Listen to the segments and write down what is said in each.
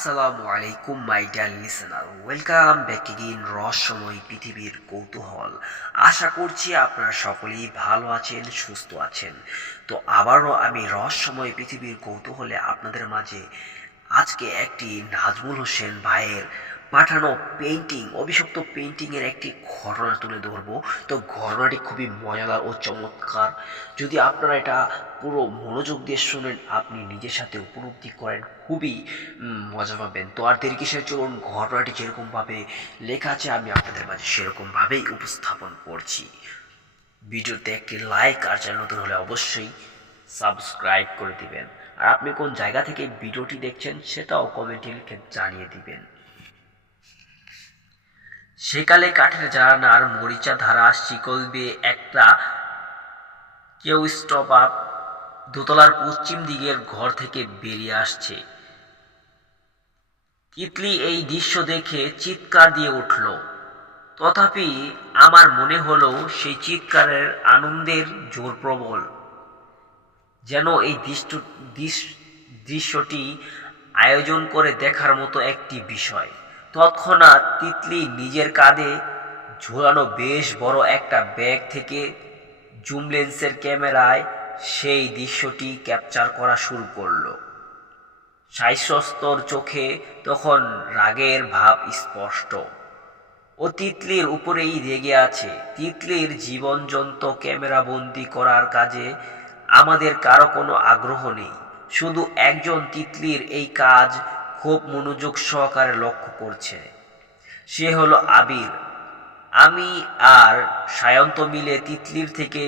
আসসালামু আলাইকুম my dear listener, welcome back again রহস্যময় পৃথিবীর কৌতূহল। আশা করছি আপনারা সকলেই ভালো আছেন, সুস্থ আছেন। তো আবারও আমি রহস্যময় পৃথিবীর কৌতূহলে আপনাদের মাঝে আজকে একটি নাজমুল হোসেন ভাইয়ের পাঠানো অভিশপ্ত পেইন্টিংয়ের একটি ঘটনা তুলে ধরবো। তো ঘটনাটি খুবই মজাদার ও চমৎকার। যদি আপনারা এটা পুরো মনোযোগ দিয়ে শুনেন, আপনি নিজের সাথে উপলব্ধি করেন, খুবই মজা পাবেন। তো আর দেরি কিসের, চলুন ঘটনাটি যেরকমভাবে লেখা আছে আমি আপনাদের মাঝে সেরকমভাবেই উপস্থাপন করছি। ভিডিওতে একটি লাইক আর চ্যানেল নতুন হলে অবশ্যই সাবস্ক্রাইব করে দিবেন। আর আপনি কোন জায়গা থেকে ভিডিওটি দেখছেন সেটাও কমেন্টে লিখে জানিয়ে দিবেন। সেকালে কাঠের জানালার মরিচা ধারা শিকল দিয়ে একটা কেউ স্টপ আপ দোতলার পশ্চিম দিকের ঘর থেকে বেরিয়ে আসছে। তিতলি এই দৃশ্য দেখে চিৎকার দিয়ে উঠল। তথাপি আমার মনে হলো সেই চিৎকারের আনন্দের জোর প্রবল, যেন এই দৃশ্যটি আয়োজন করে দেখার মতো একটি বিষয়। তৎক্ষণাৎ তিতলি নিজের কাঁধে ঝোলানো বেশ বড় একটা ব্যাগ থেকে জুম লেন্সের ক্যামেরায় সেই দৃশ্যটি ক্যাপচার করা শুরু করলো। সাইশ্বস্তর চোখে তখন রাগের ভাব স্পষ্ট। ও তিতলির উপরেই রেগে আছে। তিতলির জীবনজন্ত ক্যামেরাবন্দি করার কাজে আমাদের কারো কোনো আগ্রহ নেই। শুধু একজন তিতলির এই কাজ খুব মনোযোগ সহকারে লক্ষ্য করছে। সে হলো আবির। আমি আর সায়ন্ত মিলে তিতলির থেকে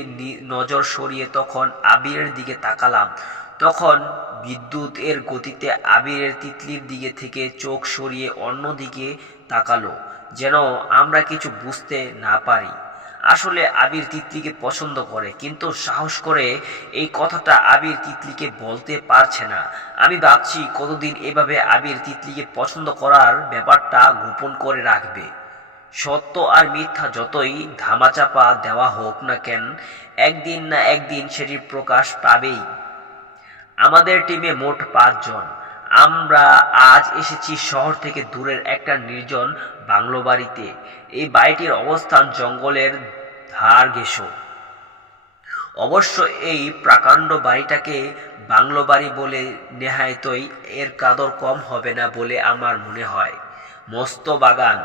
নজর সরিয়ে তখন আবিরের দিকে তাকালাম। তখন বিদ্যুৎ এর গতিতে আবিরের তিতলির দিকে থেকে চোখ সরিয়ে অন্য দিকে তাকালো, যেন আমরা কিছু বুঝতে না পারি। আসলে আবির তিতলিকে পছন্দ করে, কিন্তু সাহস করে এই কথাটা আবির তিতলিকে বলতে পারছে না। আমি ভাবছি কতদিন এভাবে আবির তিতলিকে পছন্দ করার ব্যাপারটা গোপন করে রাখবে। সত্য আর মিথ্যা যতই ধামাচাপা দেওয়া হোক না কেন, একদিন না একদিন সেটির প্রকাশ পাবেই। আমাদের টিমে মোট 5 জন। আমরা আজ এসেছি শহর থেকে দূরের একটা নির্জন বাংলো বাড়িতে। এই বাড়িটির অবস্থান জঙ্গলের ধার ঘেঁষো। অবশ্য এই প্রাকাণ্ড বাড়িটাকে বাংলো বাড়ি বলে নেহায়তই এর কাদর কম হবে না বলে আমার মনে হয়। মস্ত বাগান,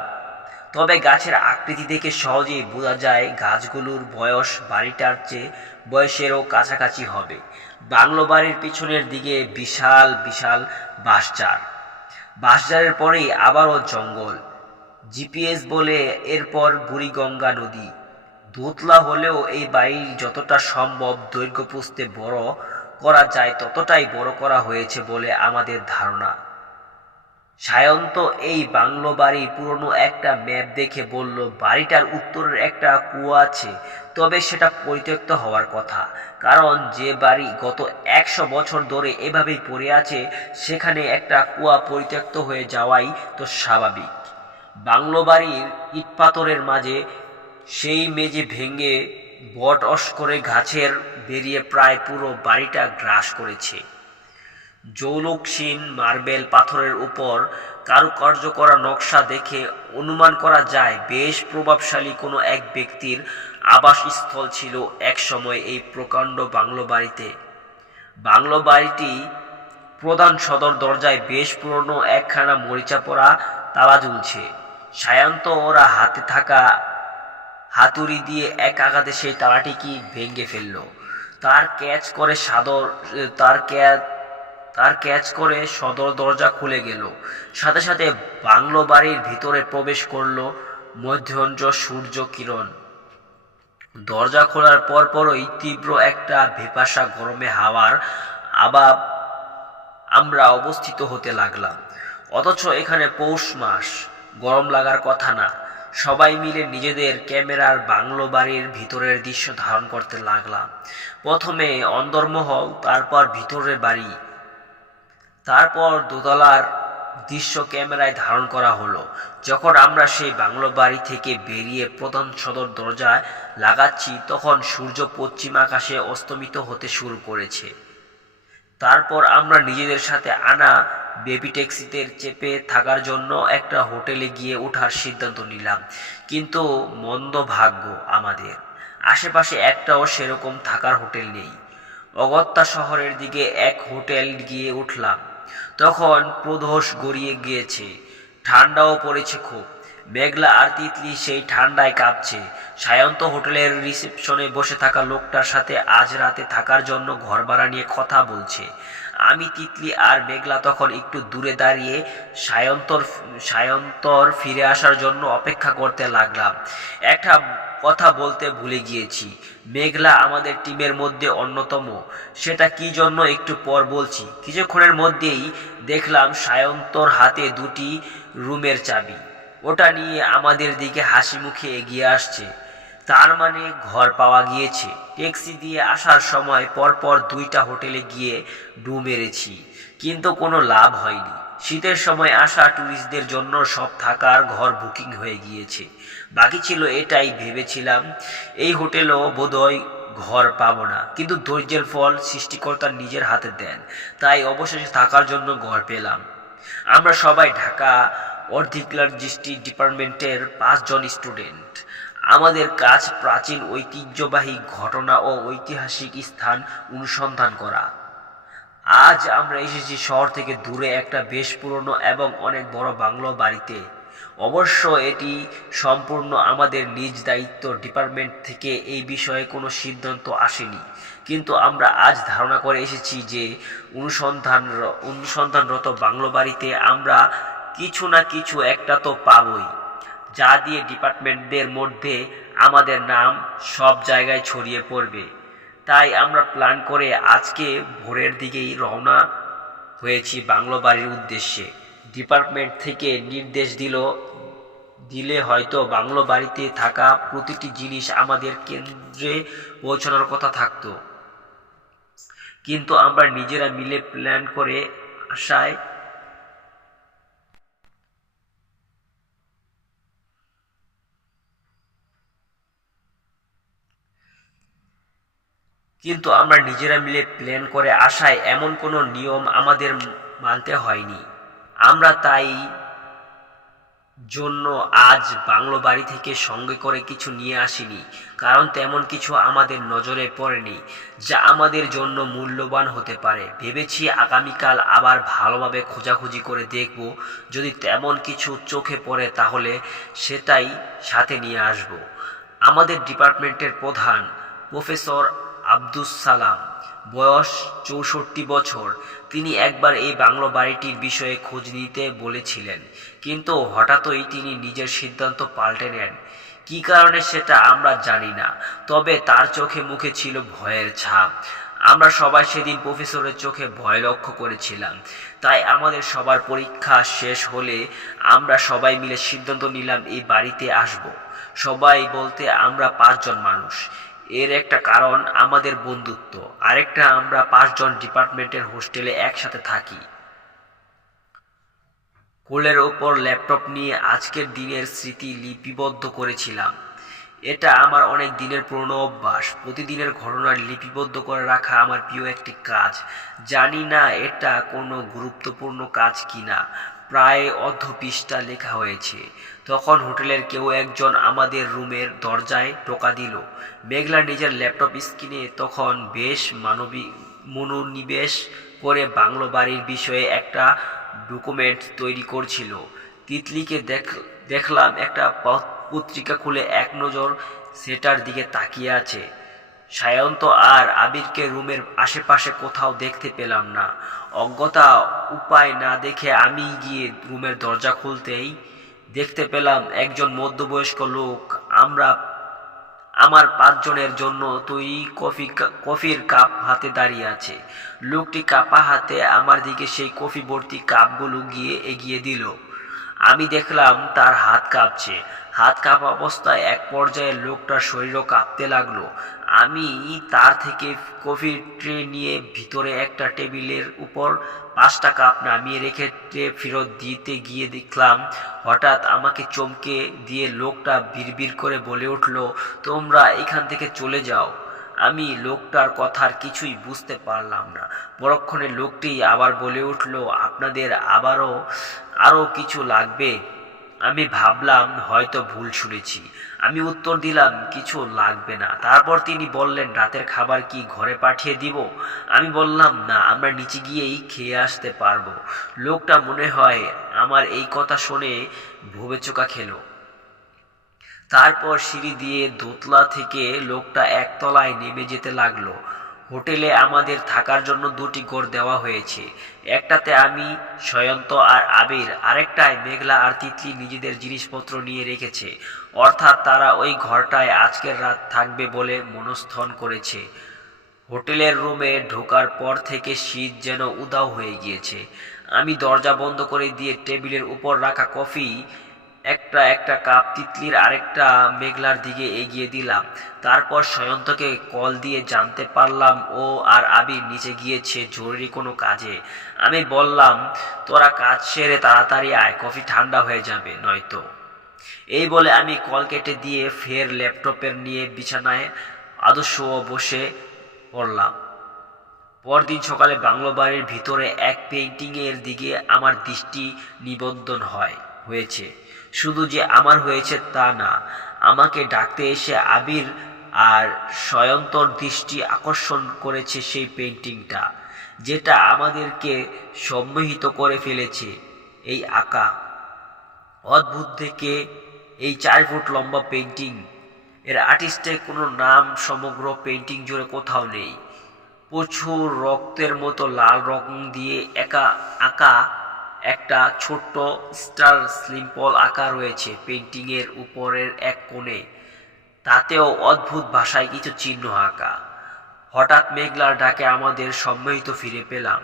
তবে গাছের আকৃতি দেখে সহজেই বোঝা যায় গাছগুলোর বয়স বাড়িটার চেয়ে বয়সেরও কাছাকাছি হবে। বাংলো বাড়ির পিছনের দিকে বিশাল বিশাল বাঁশঝাড়ের পরেই আবারও জঙ্গল। জিপিএস বলে এরপর বুড়িগঙ্গা নদী। দোতলা হলেও এই বাড়ি যতটা সম্ভব দৈর্ঘ্য পুষতে বড় করা যায় ততটাই বড় করা হয়েছে বলে আমাদের ধারণা। সায়ন্ত এই বাংলো বাড়ির পুরনো একটা ম্যাপ দেখে বলল, বাড়িটার উত্তরের একটা কুয়া আছে, তবে সেটা পরিত্যক্ত হওয়ার কথা। কারণ যে বাড়ি গত 100 বছর ধরে এভাবেই পড়ে আছে, সেখানে একটা কুয়া পরিত্যক্ত হয়ে যাওয়াই তো স্বাভাবিক। বাংলো বাড়ির ইটপাথরের মাঝে সেই মেঝে ভেঙে বট অস্করে গাছের বেরিয়ে প্রায় পুরো বাড়িটা গ্রাস করেছে। জৌলুকসীন মার্বেল পাথরের উপর কারুকার্য করা নকশা দেখে অনুমান করা যায় বেশ প্রভাবশালী কোনো এক ব্যক্তির আবাসস্থল ছিল একসময় এই প্রকাণ্ড বাংলো বাড়িতে। বাংলো বাড়িটি প্রধান সদর দরজায় বেশ পুরনো একখানা মরিচা পড়া তালা ঝুলছে। সায়ন্ত ওরা হাতে থাকা হাতুড়ি দিয়ে এক আঘাতে সেই তালাটি কি ভেঙে ফেলল। তার ক্যাচ করে সদর দরজা খুলে গেল। সাথে সাথে বাংলো বাড়ির ভিতরে প্রবেশ করলো মধ্যাহ্ন সূর্য কিরণ। দরজা খোলার পরপরই তীব্র একটা ভেপাসা গরমে হাওয়ার আবাব আমরা অবস্থিত হতে লাগলাম। অথচ এখানে পৌষ মাস, গরম লাগার কথা না। সবাই মিলে নিজেদের ক্যামেরার বাংলো বাড়ির ভিতরের দৃশ্য ধারণ করতে লাগলাম। প্রথমে অন্দরমহল, তারপর ভিতরের বাড়ি, তারপর দোতলার দৃশ্য ক্যামেরায় ধারণ করা হলো। যখন আমরা সেই বাংলো বাড়ি থেকে বেরিয়ে প্রধান সদর দরজায় লাগাচ্ছি, তখন সূর্য পশ্চিম আকাশে অস্তমিত হতে শুরু করেছে। তারপর আমরা নিজেদের সাথে আনা বেবি ট্যাক্সিতে চেপে থাকার জন্য একটা হোটেলে গিয়ে ওঠার সিদ্ধান্ত নিলাম। কিন্তু মন্দ ভাগ্য আমাদের, আশেপাশে একটাও সেরকম থাকার হোটেল নেই। অগত্যা শহরের দিকে এক হোটেল গিয়ে উঠলাম। তখন প্রদোষ গড়িয়ে গিয়েছে, ঠান্ডাও পড়েছে খুব। মেঘলা আর তিতলি সেই ঠান্ডায় কাঁপছে। সায়ন্ত হোটেলের রিসেপশনে বসে থাকা লোকটার সাথে আজ রাতে থাকার জন্য ঘর ভাড়া নিয়ে কথা বলছে। আমি, তিতলি আর মেঘলা তখন একটু দূরে দাঁড়িয়ে সায়ন্তর ফিরে আসার জন্য অপেক্ষা করতে লাগলাম। একটা কথা বলতে ভুলে গিয়েছি, মেঘলা আমাদের টিমের মধ্যে অন্যতম। সেটা কি জন্য একটু পর বলছি। কিছুক্ষণের মধ্যেই দেখলাম সায়ন্তর হাতে দুটি রুমের চাবি। ওটা নিয়ে আমাদের দিকে হাসি মুখে এগিয়ে আসছে। তার মানে ঘর পাওয়া গিয়েছে। ট্যাক্সি দিয়ে আসার সময় পরপর 2টা হোটেলে গিয়ে ডু মেরেছি, কিন্তু কোনো লাভ হয়নি। শীতের সময় আসা ট্যুরিস্টদের জন্য সব থাকার ঘর বুকিং হয়ে গিয়েছে। বাকি ছিল এটাই। ভেবেছিলাম এই হোটেলও বোধহয় ঘর পাবো না, কিন্তু ধৈর্যের ফল সৃষ্টিকর্তা নিজের হাতে দেন, তাই অবশেষে থাকার জন্য ঘর পেলাম। আমরা সবাই ঢাকা অর্থিক্যালজিস্ট্রি ডিপার্টমেন্টের 5 জন স্টুডেন্ট। আমাদের কাজ প্রাচীন ঐতিহ্যবাহী ঘটনা ও ঐতিহাসিক স্থান অনুসন্ধান করা। আজ আমরা এসেছি শহর থেকে দূরে একটা বেশ পুরনো এবং অনেক বড় বাংলো বাড়িতে। অবশ্য এটি সম্পূর্ণ আমাদের নিজ দায়িত্ব। ডিপার্টমেন্ট থেকে এই বিষয়ে কোনো সিদ্ধান্ত আসেনি, কিন্তু আমরা আজ ধারণা করে এসেছি যে অনুসন্ধানরত বাংলো বাড়িতে আমরা কিছু না কিছু একটা তো পাবই, যা দিয়ে ডিপার্টমেন্টদের মধ্যে আমাদের নাম সব জায়গায় ছড়িয়ে পড়বে। তাই আমরা প্ল্যান করে আজকে ভোরের দিকেই রওনা হয়েছি বাংলো বাড়ির উদ্দেশ্যে। ডিপার্টমেন্ট থেকে নির্দেশ দিলে হয়তো বাংলো বাড়িতে থাকা প্রতিটি জিনিস আমাদের কেন্দ্রে পৌঁছানোর কথা থাকতো, কিন্তু আমরা নিজেরা মিলে প্ল্যান করে আসায় এমন কোনো নিয়ম আমাদের মানতে হয়নি। আমরা তাই জন্য আজ বাংলো বাড়ি থেকে সঙ্গে করে কিছু নিয়ে আসিনি, কারণ তেমন কিছু আমাদের নজরে পড়েনি যা আমাদের জন্য মূল্যবান হতে পারে। ভেবেছি আগামীকাল আবার ভালোভাবে খোঁজাখুঁজি করে দেখব, যদি তেমন কিছু চোখে পড়ে তাহলে সেটাই সাথে নিয়ে আসব। আমাদের ডিপার্টমেন্টের প্রধান প্রফেসর আব্দুস সালাম, বয়স 64 বছর। তিনি একবার এই বাংলো বাড়িটির বিষয়ে খোঁজ নিতে বলেছিলেন, কিন্তু হঠাৎই তিনি নিজের সিদ্ধান্ত পাল্টে নেন। কী কারণে সেটা আমরা জানি না, তবে তার চোখে মুখে ছিল ভয়ের ছাপ। আমরা সবাই সেদিন প্রফেসরের চোখে ভয় লক্ষ্য করেছিলাম। তাই আমাদের সবার পরীক্ষা শেষ হলে আমরা সবাই মিলে সিদ্ধান্ত নিলাম এই বাড়িতে আসব। সবাই বলতে আমরা 5 জন মানুষ। এর একটা কারণ আমাদের বন্ধুত্ব, আরেকটা আমরা 5 জন ডিপার্টমেন্টের হোস্টেলে একসাথে থাকি। কোলের ওপর ল্যাপটপ নিয়ে আজকের দিনের স্মৃতি লিপিবদ্ধ করেছিলাম। এটা আমার অনেক দিনের পুরনো অভ্যাস। প্রতিদিনের ঘটনা লিপিবদ্ধ করে রাখা আমার প্রিয় একটি কাজ। জানি না এটা কোনো গুরুত্বপূর্ণ কাজ কিনা। প্রায় অর্ধ-পৃষ্ঠা লেখা হয়েছে। তখন হোটেলের কেউ একজন আমাদের রুমের দরজায় টোকা দিল। মেঘলা নিজের ল্যাপটপ স্ক্রিনে তখন বেশ মনোনিবেশ করে বাংলো বাড়ির বিষয়ে একটা ডকুমেন্ট তৈরি করছিল। তিতলিকে দেখলাম একটা পত্রিকা খুলে এক নজর সেটার দিকে তাকিয়ে আছে। সায়ন্ত আর আবিরকে রুমের আশেপাশে কোথাও দেখতে পেলাম না। অজ্ঞতা উপায় না দেখে আমি গিয়ে রুমের দরজা খুলতেই দেখতে পেলাম একজন মধ্যবয়স্ক লোক আমার 5 জনের জন্য তৈরি কফির কাপ হাতে দাঁড়িয়ে আছে। লোকটি কাপা হাতে আমার দিকে সেই কফি ভর্তি কাপগুলো এগিয়ে দিল। আমি দেখলাম তার হাত কাঁপছে। হাত কাঁপা অবস্থায় এক পর্যায়ে লোকটার শরীরও কাঁপতে লাগলো। আমি তার থেকে কফির ট্রে নিয়ে ভিতরে একটা টেবিলের উপর 5টা কাপ নামিয়ে রেখে ট্রে ফেরত দিতে গিয়ে দেখলাম হঠাৎ আমাকে চমকে দিয়ে লোকটা বিড়বিড় করে বলে উঠল, তোমরা এখান থেকে চলে যাও। আমি লোকটার কথার কিছুই বুঝতে পারলাম না। পরক্ষণে লোকটি আবার বলে উঠল, আপনাদের আরও কিছু লাগবে? আমি ভাবলাম হয়তো ভুল শুনেছি। আমি উত্তর দিলাম, কিছু লাগবে না। তারপর তিনি বললেন, রাতের খাবার কি ঘরে পাঠিয়ে দিব? আমি বললাম, না, আমরা নিচে গিয়েই খেয়ে আসতে পারবো। লোকটা মনে হয় আমার এই কথা শুনে ভবেচোকা খেলো। তারপর সিঁড়ি দিয়ে দোতলা থেকে লোকটা একতলায় নেমে যেতে লাগলো। হোটেলে আমাদের থাকার জন্য দুটি ঘর দেওয়া হয়েছে। একটাতে আমি, সয়ন্ত আর আবির, আরেকটায় মেঘলা আর তিতলি নিজেদের জিনিসপত্র নিয়ে রেখেছে। অর্থাৎ তারা ওই ঘরটায় আজকের রাত থাকবে বলে মনস্থন করেছে। হোটেলের রুমে ঢোকার পর থেকে শীত যেন উধাও হয়ে গিয়েছে। আমি দরজা বন্ধ করে দিয়ে টেবিলের উপর রাখা কফি একটা একটা কাপ তিতলির আরেকটা মেঘলার দিকে এগিয়ে দিলাম। তারপর সয়ন্তকে কল দিয়ে জানতে পারলাম ও আর আবির নিচে গিয়েছে জরুরি কোনো কাজে। আমি বললাম, তোরা কাজ সেরে তাড়াতাড়ি আয়, কফি ঠান্ডা হয়ে যাবে নয়তো। এই বলে আমি কল কেটে দিয়ে ফের ল্যাপটপের নিয়ে বিছানায় আদর্শ বসে পড়লাম। পরদিন সকালে বাংলো বাড়ির ভিতরে এক পেইন্টিংয়ের দিকে আমার দৃষ্টি নিবদ্ধ হয়েছে। শুধু যে আমার হয়েছে তা না, আমাকে ডাকতে এসে আবির আর সয়ন্তর দৃষ্টি আকর্ষণ করেছে সেই পেইন্টিংটা, যেটা আমাদেরকে সম্মোহিত করে ফেলেছে। এই আঁকা অদ্ভুত দেখে এই 4 ফুট লম্বা পেইন্টিং, এর আর্টিস্টের কোনো নাম সমগ্র পেইন্টিং জুড়ে কোথাও নেই। প্রচুর রক্তের মতো লাল রং দিয়ে আঁকা একটা ছোট্ট স্টার সিম্বল আঁকা রয়েছে পেইন্টিংয়ের উপরের এক কোণে। তাতেও অদ্ভুত ভাষায় কিছু চিহ্ন আঁকা। হঠাৎ মেঘলার ডাকে আমাদের সম্মোহিত ফিরে পেলাম।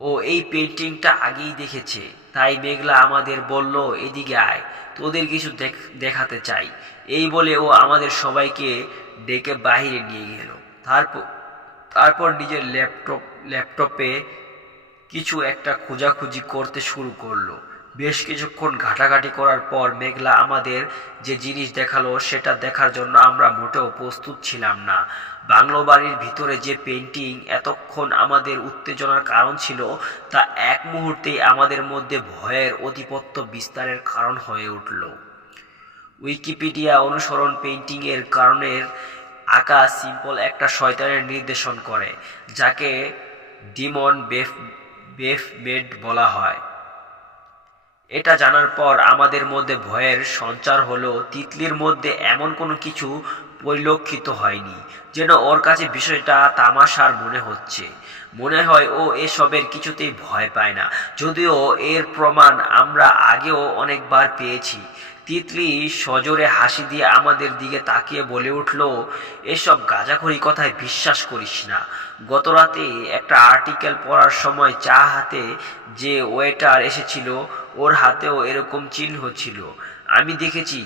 ও এই পেইন্টিংটা আগেই দেখেছে, তাই মেঘলা আমাদের বলল, এদিকে আয়, তোদের কিছু দেখাতে চাই। এই বলে ও আমাদের সবাইকে ডেকে বাহিরে নিয়ে গেল। তারপর নিজের ল্যাপটপে কিছু একটা খোঁজাখুঁজি করতে শুরু করলো। বেশ কিছুক্ষণ ঘাটাঘাটি করার পর মেঘলা আমাদের যে জিনিস দেখালো সেটা দেখার জন্য আমরা মোটেও প্রস্তুত ছিলাম না। বাংলো বাড়ির ভিতরে যে পেইন্টিং এতক্ষণ আমাদের উত্তেজনার কারণ ছিল, তা এক মুহূর্তেই আমাদের মধ্যে ভয়ের আধিপত্য বিস্তারের কারণ হয়ে উঠল। উইকিপিডিয়া অনুসরণ পেইন্টিংয়ের কারণের আঁকা সিম্বল একটা শয়তানের নির্দেশন করে, যাকে ডিমন বেফমেড বলা হয়। এটা জানার পর আমাদের মধ্যে ভয়ের সঞ্চার হলো। তিতলির মধ্যে এমন কোনো কিছু পরিলক্ষিত হয়নি, যেন ওর কাছে বিষয়টা তামাশার মনে হচ্ছে। মনে হয় ও এসবের কিছুতেই ভয় পায় না, যদিও এর প্রমাণ আমরা আগেও অনেকবার পেয়েছি। তিতলি সজোরে হাসি দিয়ে আমাদের দিকে তাকিয়ে বলে উঠল, এসব গাঁজাখড়ি কথায় বিশ্বাস করিস না। গত রাতে একটা আর্টিকেল পড়ার সময় চা হাতে যে ওয়েটার এসেছিল, ওর হাতেও এরকম চিহ্ন ছিল, আমি দেখেছি।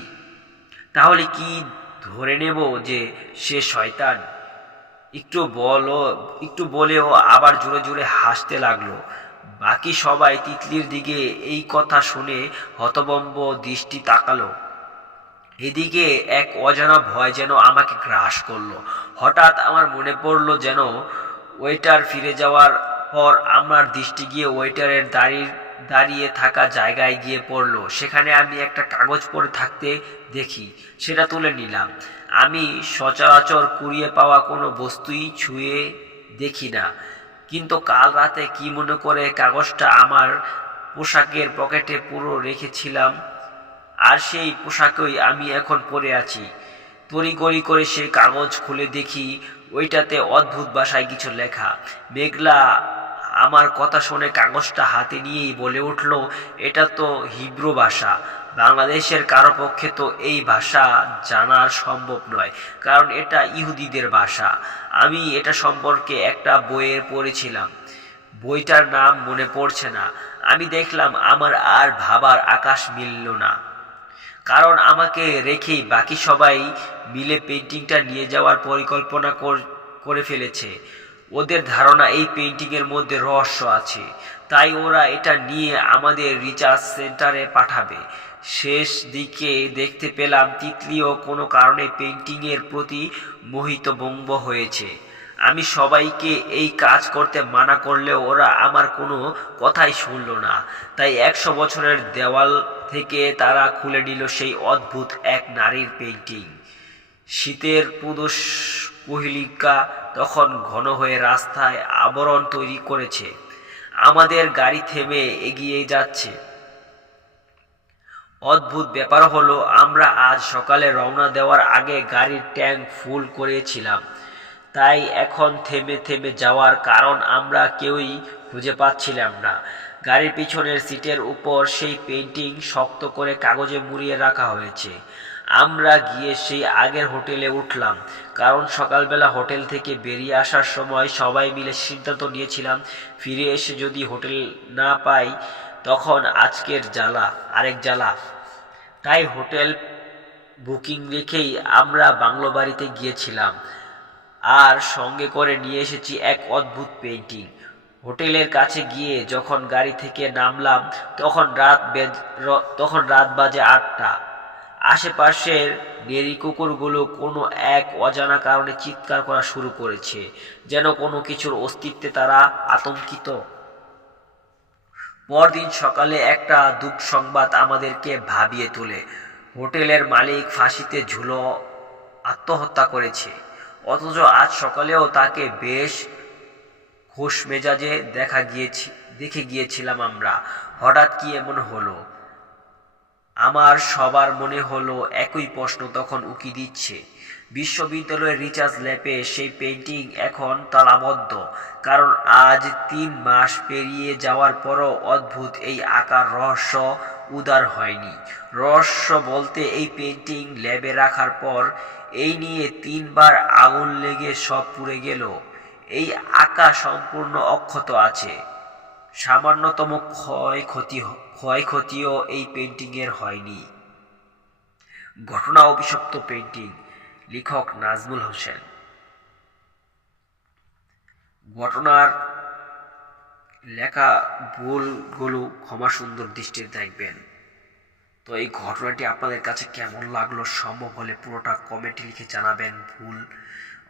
তাহলে কি ধরে নেব যে সে শয়তান? একটু বলেও আবার জোরে জোরে হাসতে লাগলো। বাকি সবাই তিতলির দিকে এই কথা শুনে হতভম্ব দৃষ্টি তাকালো। এদিকে এক অজানা ভয় যেন আমাকে গ্রাস করলো। হঠাৎ আমার মনে পড়ল যেন ওয়েটার ফিরে যাওয়ার পর আমার দৃষ্টি গিয়ে ওয়েটারের দাঁড়িয়ে থাকা জায়গায় গিয়ে পড়ল। সেখানে আমি একটা কাগজ পড়ে থাকতে দেখি। সেটা তুলে নিলাম। আমি সচরাচর কুড়িয়ে পাওয়া কোনো বস্তুই ছুঁয়ে দেখি না, কিন্তু কাল রাতে কি মনে করে কাগজটা আমার পোশাকের পকেটে পুরো রেখেছিলাম, আর সেই পোশাকই আমি এখন পরে আছি। তড়িঘড়ি করে সেই কাগজ খুলে দেখি ওইটাতে অদ্ভুত ভাষায় কিছু লেখা। মেঘলা আমার কথা শুনে কাগজটা হাতে নিয়েই বলে উঠল, এটা তো হিব্রু ভাষা। বাংলাদেশের কারো পক্ষে তো এই ভাষা জানা সম্ভব নয়, কারণ এটা ইহুদিদের ভাষা। আমি এটা সম্পর্কে একটা বইয়ে পড়েছিলাম, বইটার নাম মনে পড়ছে না। আমি দেখলাম আমার আর ভাবার আকাশ মিলল না, কারণ আমাকে রেখেই বাকি সবাই মিলে পেইন্টিংটা নিয়ে যাওয়ার পরিকল্পনা করে ফেলেছে। ওদের ধারণা এই পেইন্টিং এর মধ্যে রহস্য আছে, তাই ওরা এটা নিয়ে আমাদের রিসার্চ সেন্টারে পাঠাবে। শেষ দিকে দেখতে পেলাম তিতলিও কোনো কারণে পেইন্টিং এর প্রতি মোহিতভঙ্গ হয়েছে। আমি সবাইকে এই কাজ করতে মানা করলেও ওরা আমার কোনো কথাই শুনল না। তাই 100 বছরের দেওয়াল থেকে তারা খুলে নিল সেই অদ্ভুত এক নারীর পেইন্টিং। শীতের পুরুষ কুহেলিকা তখন ঘন হয়ে রাস্তায় আবরণ তৈরি করেছে। আমাদের গাড়ি থেমে এগিয়ে যাচ্ছে। অদ্ভুত ব্যাপার হলো, আমরা আজ সকালে রওনা দেওয়ার আগে গাড়ির ট্যাঙ্ক ফুল করেছিলাম, তাই এখন থেমে থেমে যাওয়ার কারণ আমরা কেউই খুঁজে পাচ্ছিলাম না। গাড়ির পিছনের সিটের উপর সেই পেইন্টিং শক্ত করে কাগজে মুড়িয়ে রাখা হয়েছে। আমরা গিয়ে সেই আগের হোটেলে উঠলাম, কারণ সকালবেলা হোটেল থেকে বেরিয়ে আসার সময় সবাই মিলে সিদ্ধান্ত নিয়েছিলাম ফিরে এসে যদি হোটেল না পাই তখন আজকের আরেক জ্বালা। তাই হোটেল বুকিং রেখেই আমরা বাংলো বাড়িতে গিয়েছিলাম, আর সঙ্গে করে নিয়ে এসেছি এক অদ্ভুত পেইন্টিং। হোটেলের কাছে গিয়ে যখন গাড়ি থেকে নামলাম তখন রাত বাজে 8টা। আশেপাশের নেড়ি কুকুরগুলো কোনো এক অজানা কারণে চিৎকার করা শুরু করেছে, যেন কোনো কিছুর অস্তিত্বে তারা আতঙ্কিত। পরদিন সকালে একটা দুঃসংবাদ আমাদেরকে ভাবিয়ে তোলে। হোটেলের মালিক ফাঁসিতে ঝুলো আত্মহত্যা করেছে। অথচ আজ সকালেও তাকে বেশ খোশ মেজাজে দেখে গিয়েছিলাম আমরা। হঠাৎ কি এমন হলো? আমার সবার মনে হলো একই প্রশ্ন তখন উকি দিচ্ছে। বিশ্ববিদ্যালয়ের রিসার্চ ল্যাবে সেই পেইন্টিং এখন তালাবদ্ধ, কারণ আজ 3 মাস পেরিয়ে যাওয়ার পরও অদ্ভুত এই আকার রহস্য উদার হয়নি। রহস্য বলতে এই পেইন্টিং ল্যাবে রাখার পর এই নিয়ে 3 বার আগুন লেগে সব পুড়ে গেল। এই আঁকা সম্পূর্ণ অক্ষত আছে। সামান্যতম ক্ষয়ক্ষতিও এই পেইন্টিং এর হয়নি। ঘটনা অভিশপ্ত পেইন্টিং, লেখক নাজমুল হোসেন। ঘটনার লেখা ভুলগুলো ক্ষমা সুন্দর দৃষ্টিতে দেখবেন। তো এই ঘটনাটি আপনাদের কাছে কেমন লাগলো সম্ভব হলে পুরোটা কমেন্টে লিখে জানাবেন। ভুল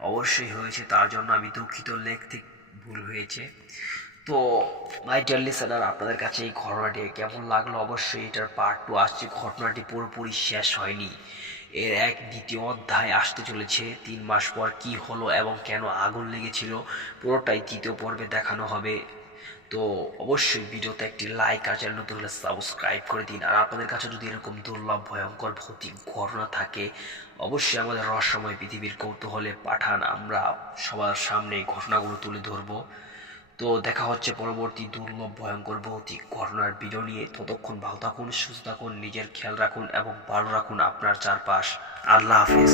অবশ্যই হয়েছে, তার জন্য আমি দুঃখিত, লিখতে ভুল হয়েছে। তো মাই ডিয়ার লিসেনার, আপনাদের কাছে এই ঘটনাটি কেমন লাগলো অবশ্যই এটার পার্ট 2 আসছে। ঘটনাটি পুরোপুরি শেষ হয়নি, এর এক দ্বিতীয় অধ্যায় আসতে চলেছে। 3 মাস পর কি হলো এবং কেন আগুন লেগেছিল পুরোটাই তৃতীয় পর্বে দেখানো হবে। তো অবশ্যই ভিডিওতে একটি লাইক আর চ্যানেল নতুন হলে সাবস্ক্রাইব করে দিন। আর আপনাদের কাছে যদি এরকম দুর্লভ ভয়ঙ্কর ভৌতিক ঘটনা থাকে অবশ্যই আমাদের রহস্যময় পৃথিবীর কৌতূহলে পাঠান, আমরা সবার সামনে এই ঘটনাগুলো তুলে ধরবো। তো দেখা হচ্ছে পরবর্তী দুর্লভ ভয়ঙ্কর ভৌতিক ঘটনার ভিডিও নিয়ে। ততক্ষণ ভালো থাকুন, সুস্থ থাকুন, নিজের খেয়াল রাখুন এবং ভালো রাখুন আপনার চারপাশ। আল্লাহ হাফেজ।